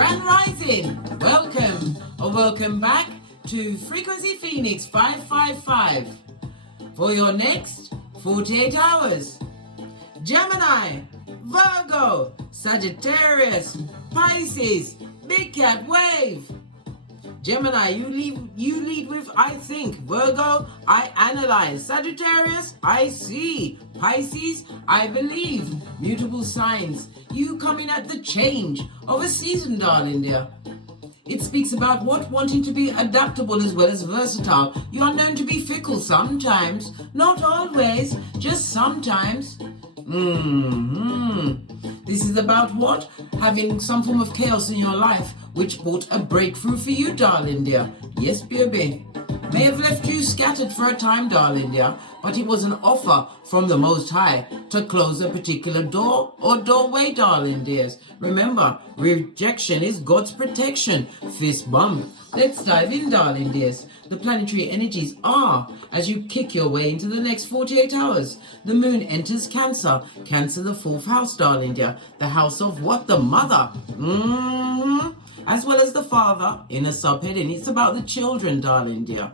Grand Rising, welcome or welcome back to Frequency Phoenix 555 for your next 48 hours. Gemini, Virgo, Sagittarius, Pisces, Big Cat Wave. Gemini, you lead with I think. Virgo, I analyze. Sagittarius, I see. Pisces, I believe. Mutable signs, you coming at the change of a season, darling dear. It speaks about wanting to be adaptable as well as versatile. You are known to be fickle sometimes, not always, just sometimes. This is about what? Having some form of chaos in your life, which brought a breakthrough for you, darling dear. Yes, baby. May have left you scattered for a time, darling dear, but it was an offer from the Most High to close a particular door or doorway, darling dears. Remember, rejection is God's protection. Fist bump. Let's dive in, darling dears. The planetary energies are, as you kick your way into the next 48 hours, the moon enters Cancer. Cancer, the 4th house, darling dear. The house of what? The mother. As well as the father in a subheading. It's about the children, darling dear.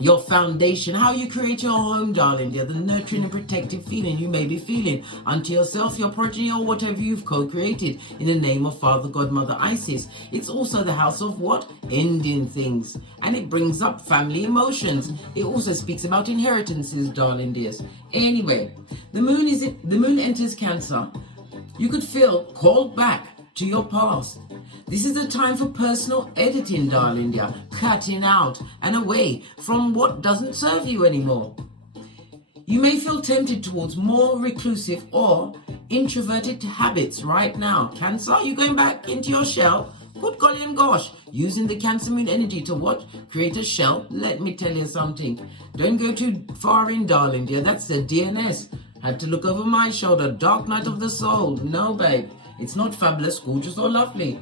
Your foundation, how you create your home, darling dear, the nurturing and protective feeling you may be feeling unto yourself, your progeny, or whatever you've co-created in the name of Father, God, Mother, Isis. It's also the house of what? Ending things. And it brings up family emotions. It also speaks about inheritances, darling dears. Anyway, the moon enters Cancer. You could feel called back to your past. This is a time for personal editing, darling dear, cutting out and away from what doesn't serve you anymore. You may feel tempted towards more reclusive or introverted habits right now. Cancer, you're going back into your shell. Good golly and gosh, using the Cancer moon energy to what? Create a shell. Let me tell you something. Don't go too far in, darling dear. That's the DNS. Had to look over my shoulder. Dark night of the soul. No, babe. It's not fabulous, gorgeous, or lovely.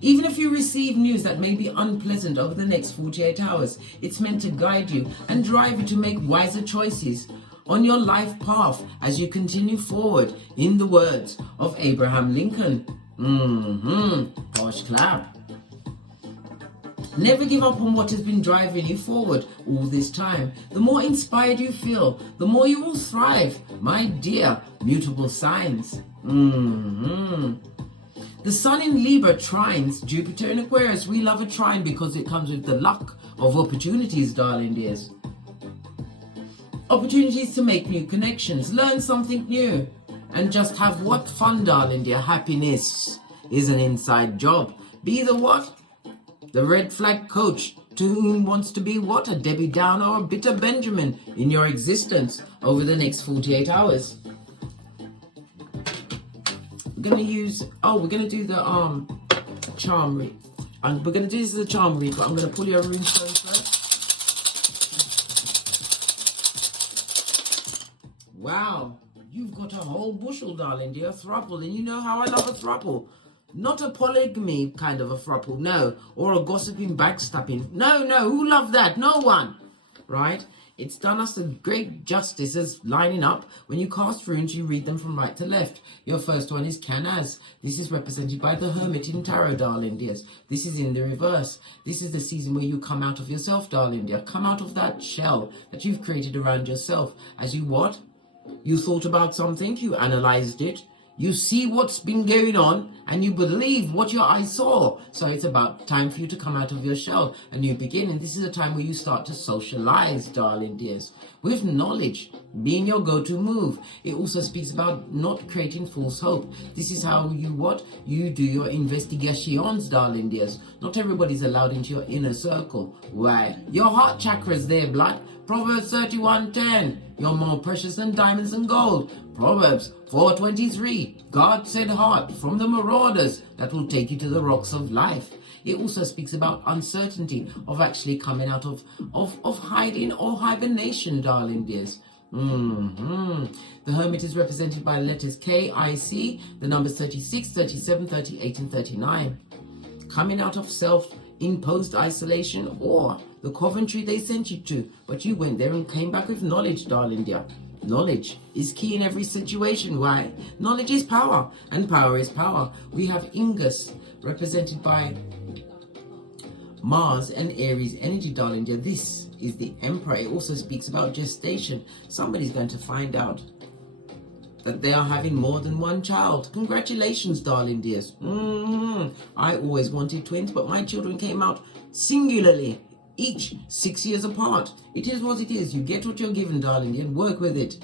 Even if you receive news that may be unpleasant over the next 48 hours, it's meant to guide you and drive you to make wiser choices on your life path as you continue forward, in the words of Abraham Lincoln. Posh clap. Never give up on what has been driving you forward all this time. The more inspired you feel, the more you will thrive, my dear mutable signs. The sun in Libra trines Jupiter in Aquarius. We love a trine because it comes with the luck of opportunities, darling dears. Opportunities to make new connections, learn something new, and just have what fun, darling dear. Happiness is an inside job. Be the what? The red flag coach to whom wants to be what? A Debbie Downer or a bitter Benjamin in your existence over the next 48 hours. We're going to do the charm read. And we're going to do this as a charm read, but I'm going to pull your rune stone first. Wow, you've got a whole bushel, darling dear, thruple, and you know how I love a thruple. Not a polygamy kind of a thruple, no. Or a gossiping, backstabbing. No, who loved that? No one. Right? It's done us a great justice as lining up. When you cast runes, you read them from right to left. Your first one is Canaz. This is represented by the Hermit in Tarot, darling dears. This is in the reverse. This is the season where you come out of yourself, darling dear. Come out of that shell that you've created around yourself. As you what? You thought about something, you analyzed it. You see what's been going on and you believe what your eyes saw. So it's about time for you to come out of your shell, a new beginning. This is a time where you start to socialize, darling dears, with knowledge being your go-to move. It also speaks about not creating false hope. This is how you you do your investigations, darling dears. Not everybody's allowed into your inner circle. Why? Your heart chakra's there, blood. Proverbs 31:10. You're more precious than diamonds and gold. Proverbs 4:23. God said heart from the marauders that will take you to the rocks of life. It also speaks about uncertainty of actually coming out of hiding or hibernation, darling dears. The Hermit is represented by the letters K, I, C, the numbers 36, 37, 38, and 39. Coming out of self-imposed isolation or the Coventry they sent you to, but you went there and came back with knowledge, darling dear. Knowledge is key in every situation. Why? Knowledge is power, and power is power. We have Ingus, represented by Mars and Aries energy, darling dear. This is the Emperor. It also speaks about gestation. Somebody's going to find out that they are having more than one child. Congratulations, darling dears. I always wanted twins, but my children came out singularly, each 6 years apart. It is what it is. You get what you're given, darling dear, and work with it.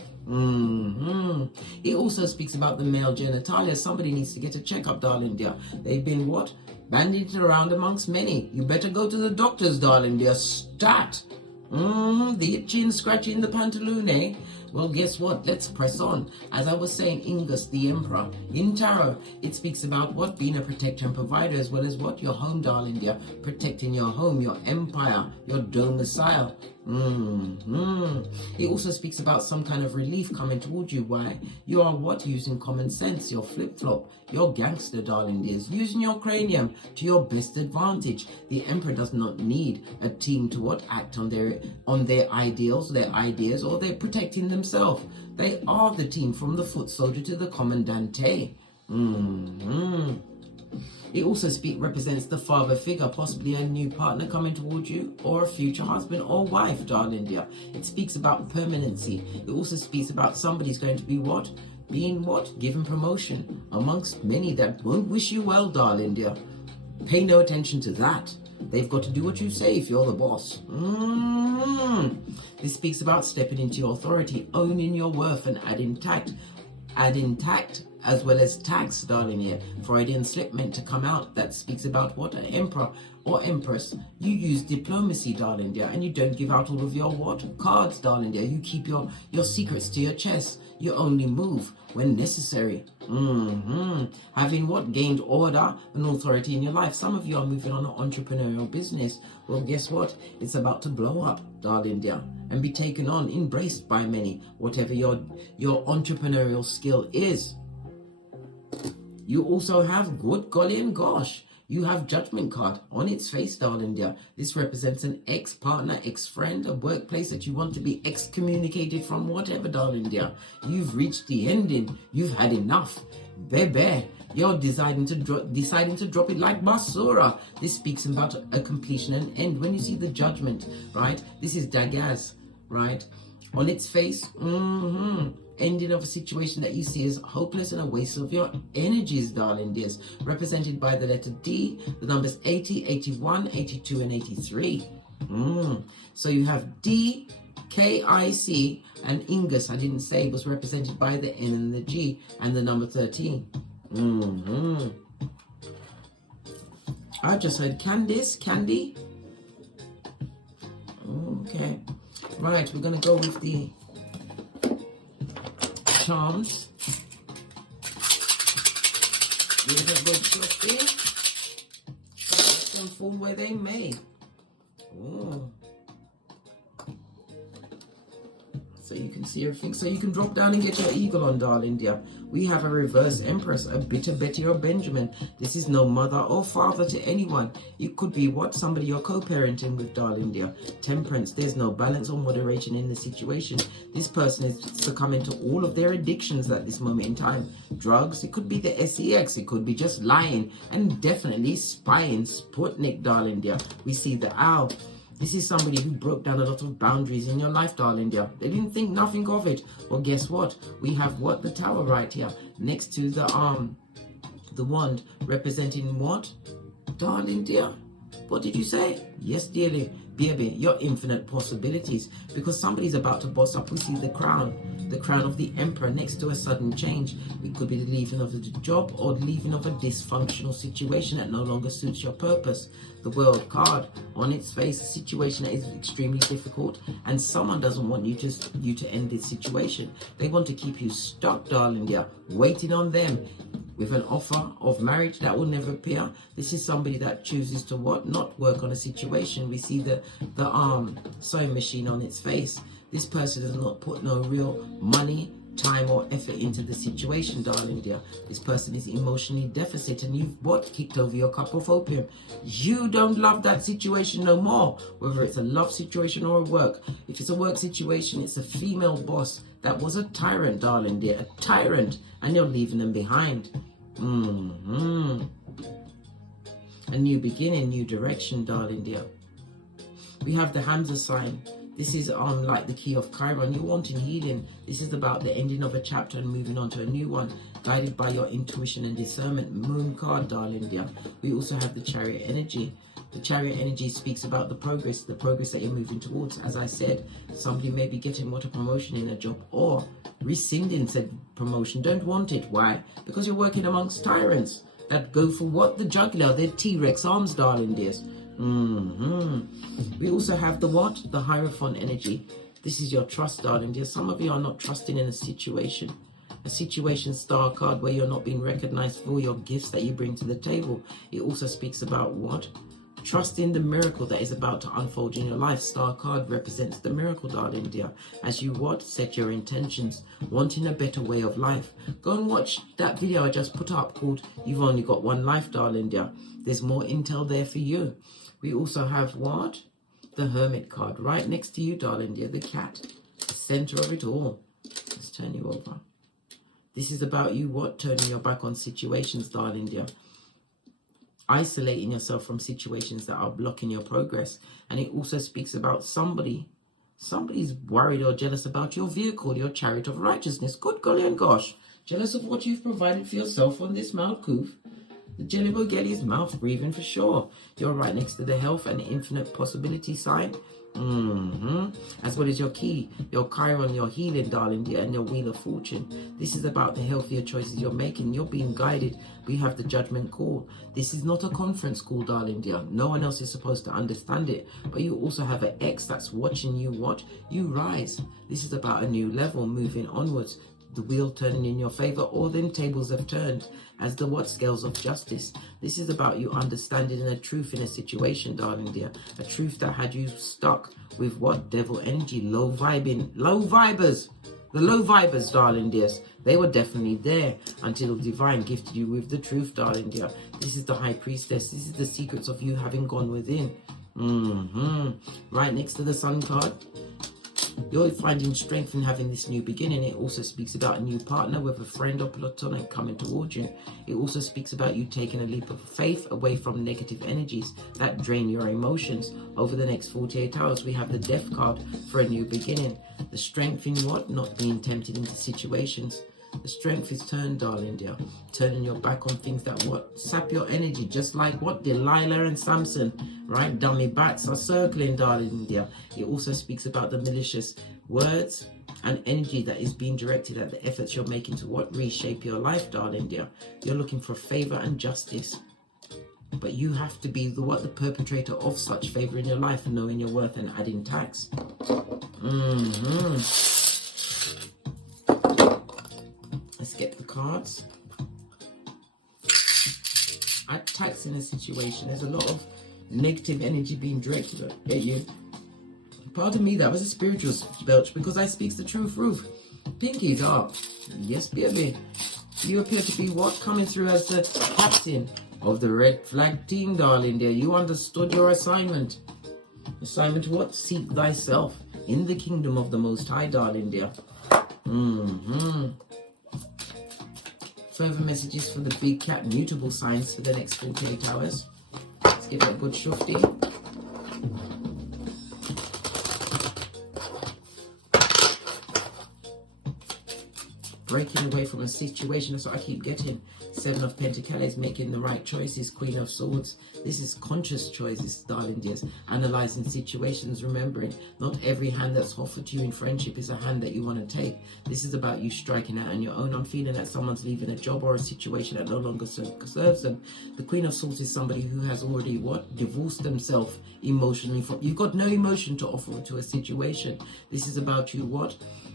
It also speaks about the male genitalia. Somebody needs to get a checkup, darling dear. They've been what? Bandied around amongst many. You better go to the doctors, darling dear. Stat. The itchy and scratchy in the pantaloon, eh? Well, guess what? Let's press on. As I was saying, Ingus, the Emperor. In Tarot, it speaks about what? Being a protector and provider, as well as what? Your home, darling dear. Protecting your home, your empire, your domicile. It also speaks about some kind of relief coming towards you. Why? You are what? Using common sense, your flip-flop, your gangster, darling dears. Using your cranium to your best advantage. The Emperor does not need a team to what? Act on their ideals, their ideas, or they're protecting themselves. They are the team, from the foot soldier to the commandante. It also represents the father figure, possibly a new partner coming towards you, or a future husband or wife, darling dear. It speaks about permanency. It also speaks about somebody's going to be what? Being what? Given promotion amongst many that won't wish you well, darling dear. Pay no attention to that. They've got to do what you say if you're the boss. This speaks about stepping into your authority, owning your worth, and adding tact as well as tax, darling here. Freudian slip meant to come out. That speaks about what? An emperor or empress. You use diplomacy, darling dear, and you don't give out all of your what? Cards, darling dear. You keep your secrets to your chest. You only move when necessary. Having what? Gained order and authority in your life. Some of you are moving on an entrepreneurial business. Well, guess what? It's about to blow up, darling dear, and be taken on, embraced by many, whatever your entrepreneurial skill is. You also have good golly and gosh. You have Judgment card on its face, darling dear. This represents an ex-partner, ex-friend, a workplace that you want to be excommunicated from, whatever, darling dear. You've reached the ending. You've had enough. Baby, you're deciding to drop it like basura. This speaks about a completion and end. When you see the Judgment, right? This is Dagaz, right? On its face, ending of a situation that you see as hopeless and a waste of your energies, darling dears, represented by the letter D, the numbers 80, 81, 82, and 83. So you have D, K-I-C, and Ingus, I didn't say, was represented by the N and the G, and the number 13. I just heard Candy. Okay. Right, we're going to go with the charms. These are good trusty. Let them fall where they may. So you can see everything. So you can drop down and get your eagle on, darling dear. We have a reverse empress, a bitter Betty or Benjamin. This is no mother or father to anyone. It could be what? Somebody you're co-parenting with, darling dear. Temperance. There's no balance or moderation in the situation. This person is succumbing to all of their addictions at this moment in time. Drugs. It could be the sex. It could be just lying. And definitely spying. Sputnik, darling dear. We see the owl. This is somebody who broke down a lot of boundaries in your life, darling dear. They didn't think nothing of it. Well, guess what? We have what? The tower right here. Next to the wand, representing what? Darling dear. What did you say? Yes, dearly. Baby, your infinite possibilities. Because somebody's about to boss up. We see the crown of the emperor next to a sudden change. It could be the leaving of the job or the leaving of a dysfunctional situation that no longer suits your purpose. The world card on its face, a situation that is extremely difficult, and someone doesn't want you to end this situation. They want to keep you stuck, darling dear, waiting on them with an offer of marriage that will never appear. This is somebody that chooses to what? Not work on a situation. We see the sewing machine on its face. This person does not put no real money, time or effort into the situation, darling dear. This person is emotionally deficit, and you've kicked over your cup of opium. You don't love that situation no more, whether it's a love situation or a work. If it's a work situation, it's a female boss that was a tyrant, darling dear, a tyrant, and you're leaving them behind. A new beginning, new direction, darling dear. We have the Hamza sign. This is on like the key of Chiron. You're wanting healing. This is about the ending of a chapter and moving on to a new one, guided by your intuition and discernment. Moon card, darling dear. We also have the Chariot energy. The Chariot energy speaks about the progress that you're moving towards. As I said, somebody may be getting a promotion in a job or rescinding said promotion. Don't want it. Why? Because you're working amongst tyrants that go for the jugular. They're T-Rex arms, darling dears. We also have the Hierophant energy. This is your trust, darling dear. Some of you are not trusting in a situation star card where you're not being recognized for your gifts that you bring to the table. It also speaks about trust in the miracle that is about to unfold in your life. Star card represents the miracle, darling dear, as you set your intentions, wanting a better way of life. Go and watch that video I just put up called You've Only Got One Life, darling dear. There's more intel there for you. We also have the Hermit card right next to you, darling dear, the cat, the center of it all. Let's turn you over. This is about you turning your back on situations, darling dear. Isolating yourself from situations that are blocking your progress. And it also speaks about somebody's worried or jealous about your vehicle, your chariot of righteousness. Good golly and gosh. Jealous of what you've provided for yourself on this Mount Koof. The Jelly Bogelli's mouth breathing for sure. You're right next to the health and infinite possibility sign. As well as your key, your Chiron, your healing, darling dear, and your Wheel of Fortune. This is about the healthier choices you're making. You're being guided. We have the Judgment call. This is not a conference call, darling dear. No one else is supposed to understand it. But you also have an X that's watching you you rise. This is about a new level, moving onwards. The wheel turning in your favor, or then tables have turned as the scales of justice. This is about you understanding a truth in a situation, darling dear. A truth that had you stuck with devil energy, low vibers. The low vibers, darling dears, they were definitely there until divine gifted you with the truth, darling dear. This is the High Priestess. This is the secrets of you having gone within. Right next to the Sun card. You're finding strength in having this new beginning. It also speaks about a new partner, whether friend or platonic, coming towards you. It also speaks about you taking a leap of faith away from negative energies that drain your emotions. Over the next 48 hours, we have the Death card for a new beginning. The strength in not being tempted into situations. The strength is turned, darling dear. Turning your back on things that sap your energy, just like Delilah and Samson, right? Dummy bats are circling, darling dear. It also speaks about the malicious words and energy that is being directed at the efforts you're making to reshape your life, darling dear. You're looking for favor and justice. But you have to be the perpetrator of such favor in your life, knowing your worth and adding tax. Let's get the cards. Add tax in a situation. There's a lot of negative energy being directed at you. Pardon me, that was a spiritual belch because I speaks the truth, Ruth. Pinkies up. Yes, baby. You appear to be coming through as the captain of the red flag team, darling dear. You understood your assignment. Assignment Seek thyself in the kingdom of the Most High, darling dear. Further messages for the big cat mutable signs for the next 48 hours. Let's give it a good shufti. Breaking away from a situation, that's what I keep getting. 7 of Pentacles, making the right choices. Queen of Swords, this is conscious choices, darling dears. Analyzing situations, remembering not every hand that's offered to you in friendship is a hand that you want to take. This is about you striking out on your own. I'm feeling that someone's leaving a job or a situation that no longer serves them. The Queen of Swords is somebody who has already divorced themselves emotionally from. You've got no emotion to offer to a situation. This is about you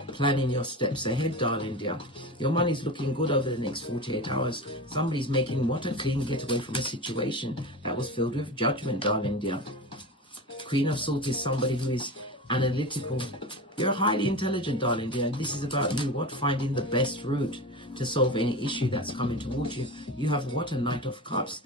planning your steps ahead, darling dear. Your money's looking good over the next 48 hours. Somebody's making a clean getaway from a situation that was filled with judgment, darling dear. Queen of Swords is somebody who is analytical. You're highly intelligent, darling dear. This is about you, what? Finding the best route to solve any issue that's coming towards you. You have what? A Knight of Cups.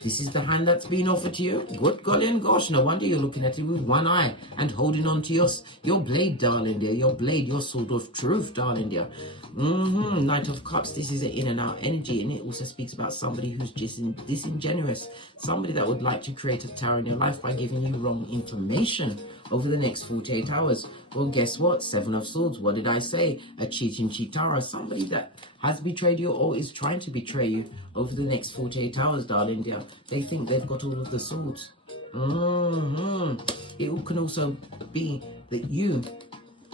This is the hand that's been offered to you. Good golly and gosh, no wonder you're looking at it with one eye and holding on to your blade, darling dear. Your blade, your sword of truth, darling dear. Knight of Cups, this is an in and out energy, and it also speaks about somebody who's just disingenuous. Somebody that would like to create a tower in your life by giving you wrong information over the next 48 hours. Well, guess what? Seven of Swords. What did I say? A cheating cheatara. Somebody that has betrayed you or is trying to betray you over the next 48 hours, darling dear. They think they've got all of the swords. It can also be that you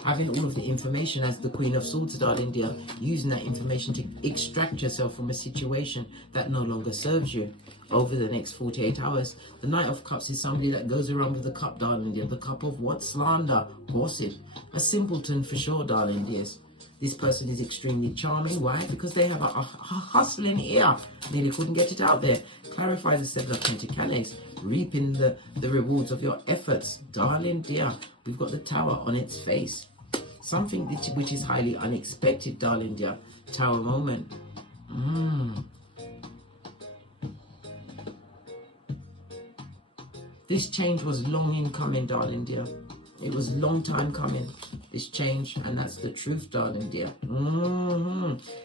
having all of the information as the Queen of Swords, darling dear, using that information to extract yourself from a situation that no longer serves you over the next 48 hours. The Knight of Cups is somebody that goes around with the cup, darling dear. The cup of what? Slander, gossip. A simpleton for sure, darling dears. This person is extremely charming. Why? Because they have a hustling ear. Nearly couldn't get it out there. Clarify the Seven of Pentacles. Reaping the rewards of your efforts. Darling dear, we've got the Tower on its face. Something which is highly unexpected, darling dear. Tower moment. This change was long in coming, darling dear. It was a long time coming, this change, and that's the truth, darling dear.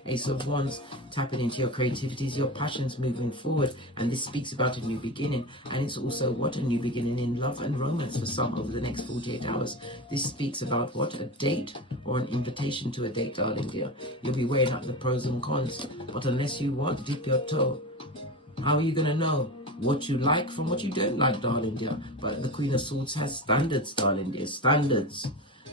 Ace of Wands, tapping into your creativities, your passions moving forward, and this speaks about a new beginning, and it's also what? A new beginning in love and romance for some over the next 48 hours. This speaks about what? A date or an invitation to a date, darling dear. You'll be weighing up the pros and cons, but unless you want, dip your toe. How are you going to know what you like from what you don't like, darling dear? But the Queen of Swords has standards, darling dear. Standards.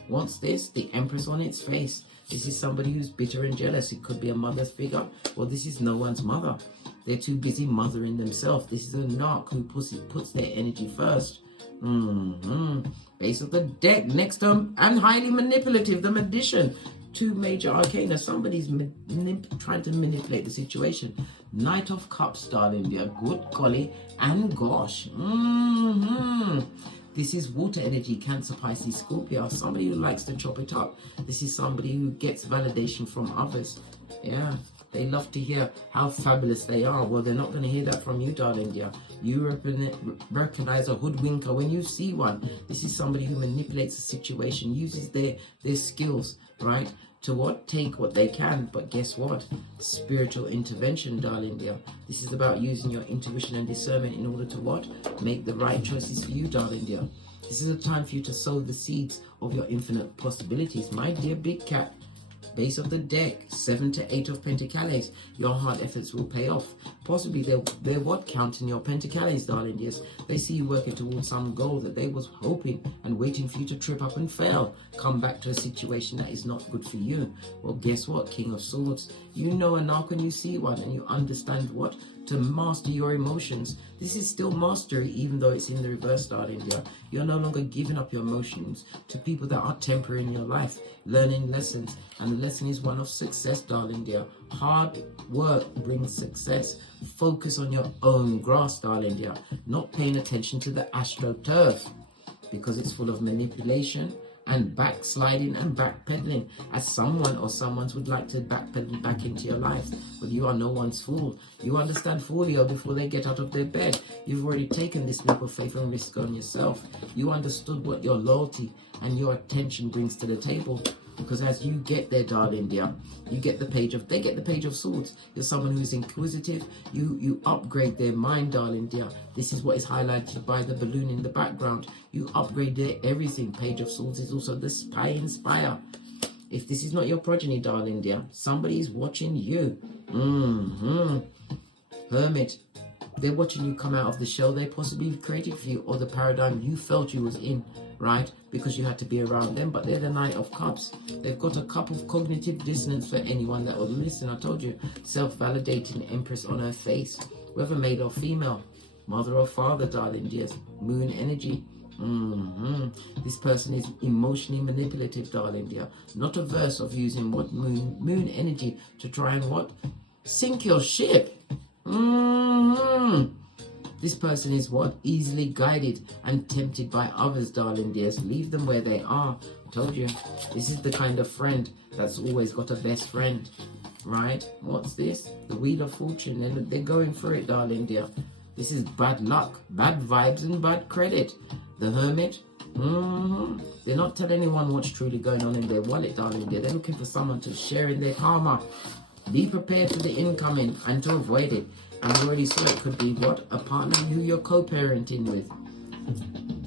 What's this? The Empress on its face. This is somebody who's bitter and jealous. It could be a mother's figure. Well, this is no one's mother. They're too busy mothering themselves. This is a narc who puts their energy first. Base of the deck. Next term, and highly manipulative, the Magician. Two major arcana. Somebody's trying to manipulate the situation. Knight of Cups, darling dear. Good golly and gosh. This is water energy, Cancer, Pisces, Scorpio. Somebody who likes to chop it up. This is somebody who gets validation from others. Yeah, they love to hear how fabulous they are. Well, they're not going to hear that from you, darling dear. You recognize a hoodwinker when you see one. This is somebody who manipulates the situation, uses their skills, right, to what? Take what they can. But guess what? Spiritual intervention, darling dear. This is about using your intuition and discernment in order to what? Make the right choices for you, darling dear. This is a time for you to sow the seeds of your infinite possibilities, my dear big cat. Base of the deck, 7 to 8 of Pentacles. Your hard efforts will pay off. Possibly they're what? Counting your Pentacles, darling dears. They see you working towards some goal that they was hoping and waiting for you to trip up and fail. Come back to a situation that is not good for you. Well, guess what? King of Swords. You know a narc when you see one, and you understand what? To master your emotions. This is still mastery, even though it's in the reverse, darling dear. You're no longer giving up your emotions to people that are temporary in your life, learning lessons. And the lesson is one of success, darling dear. Hard work brings success. Focus on your own grass, darling dear. Not paying attention to the astroturf, because it's full of manipulation and backsliding and backpedaling, as someone or someone's would like to backpedal back into your life. But you are no one's fool. You understand folio before they get out of their bed. You've already taken this leap of faith and risk on yourself. You understood what your loyalty and your attention brings to the table. Because as you get there, darling dear, they get the Page of Swords. You're someone who's inquisitive. You upgrade their mind, darling dear. This is what is highlighted by the balloon in the background. You upgrade their everything. Page of Swords is also the spy inspire. If this is not your progeny, darling dear, somebody is watching you. Hermit. They're watching you come out of the shell they possibly created for you, or the paradigm you felt you was in, right? Because you had to be around them. But they're the Knight of Cups. They've got a cup of cognitive dissonance for anyone that will listen. I told you, self-validating Empress on her face, whether male or female, mother or father, darling dears. Moon energy. This person is emotionally manipulative, darling dear. Not averse of using what? Moon energy to try and what? Sink your ship. This person is what? Easily guided and tempted by others, darling dears. Leave them where they are. I told you. This is the kind of friend that's always got a best friend. Right? What's this? The Wheel of Fortune. They're going for it, darling dear. This is bad luck, bad vibes and bad credit. The Hermit. They're not telling anyone what's truly going on in their wallet, darling dear. They're looking for someone to share in their karma. Be prepared for the incoming and to avoid it. And you already saw it could be what? A partner who you're co-parenting with.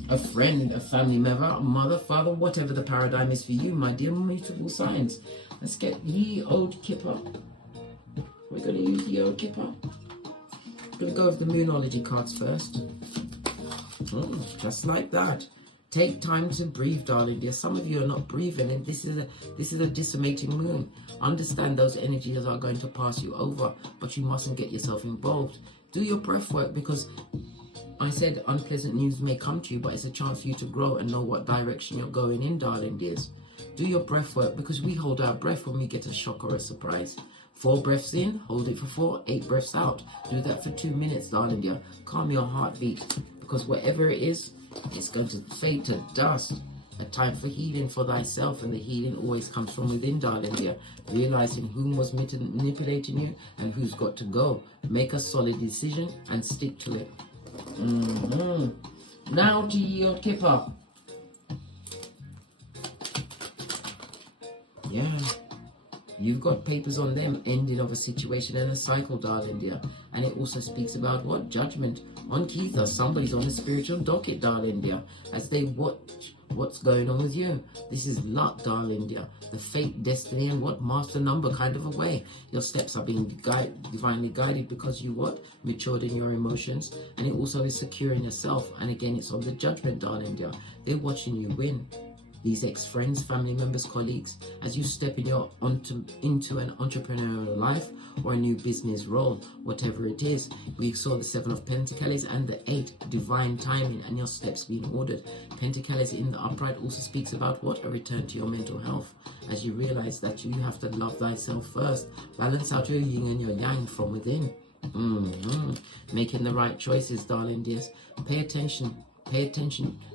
A friend, a family member, a mother, father, whatever the paradigm is for you, my dear mutable signs. Let's get Ye Old Kipper. We're going to use Ye Old Kipper. I'm going to go with the Moonology cards first. Just like that. Take time to breathe, darling dear. Some of you are not breathing, and this is a decimating moon. Understand those energies are going to pass you over, but you mustn't get yourself involved. Do your breath work, because I said unpleasant news may come to you, but it's a chance for you to grow and know what direction you're going in, darling dears. Do your breath work, because we hold our breath when we get a shock or a surprise. 4 breaths in, hold it for 4, 8 breaths out. Do that for 2 minutes, darling dear. Calm your heartbeat, because whatever it is, it's going to fade to dust. A time for healing for thyself, and the healing always comes from within, darling dear. Realizing whom was manipulating you and who's got to go. Make a solid decision and stick to it. Now to Ye Old Kipper. Yeah. You've got papers on them, ending of a situation and a cycle, darling dear. And it also speaks about what? Judgment. On Keitha, somebody's on the spiritual docket, darling dear, as they watch what's going on with you. This is luck, darling dear. The fate, destiny, and what? Master number kind of a way. Your steps are being divinely guided, because you what? Matured in your emotions. And it also is secure in yourself. And again, it's on the judgment, darling dear. They're watching you win. These ex-friends, family members, colleagues, as you step in into an entrepreneurial life or a new business role, whatever it is. We saw the 7 of Pentacles and the 8, divine timing, and your steps being ordered. Pentacles in the upright also speaks about what? A return to your mental health, as you realize that you have to love thyself first. Balance out your yin and your yang from within. Making the right choices, darling dears. Pay attention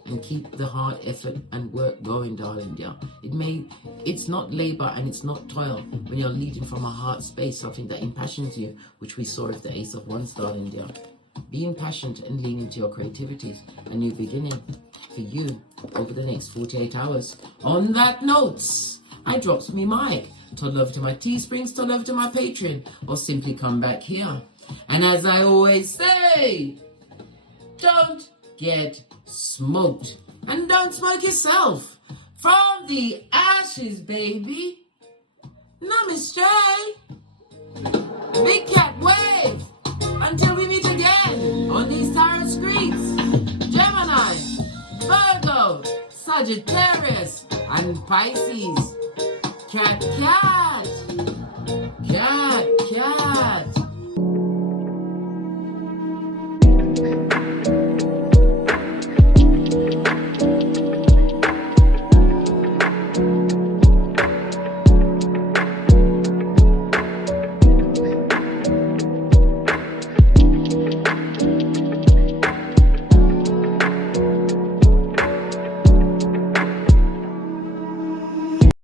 and keep the hard effort and work going, darling dear. It's not labor and it's not toil when you're leading from a heart space, something that impassions you, which we saw with the Ace of Wands, darling dear. Be impassioned and lean into your creativities. A new beginning for you over the next 48 hours. On that note, I drops me mic. Toddle over to my Teesprings, toddle over to my Patreon, or simply come back here. And as I always say, don't get smoked, and don't smoke yourself. From the ashes, baby. Namaste. Big cat wave. Until we meet again on these tarot screens. Gemini, Virgo, Sagittarius, and Pisces. Cat cat.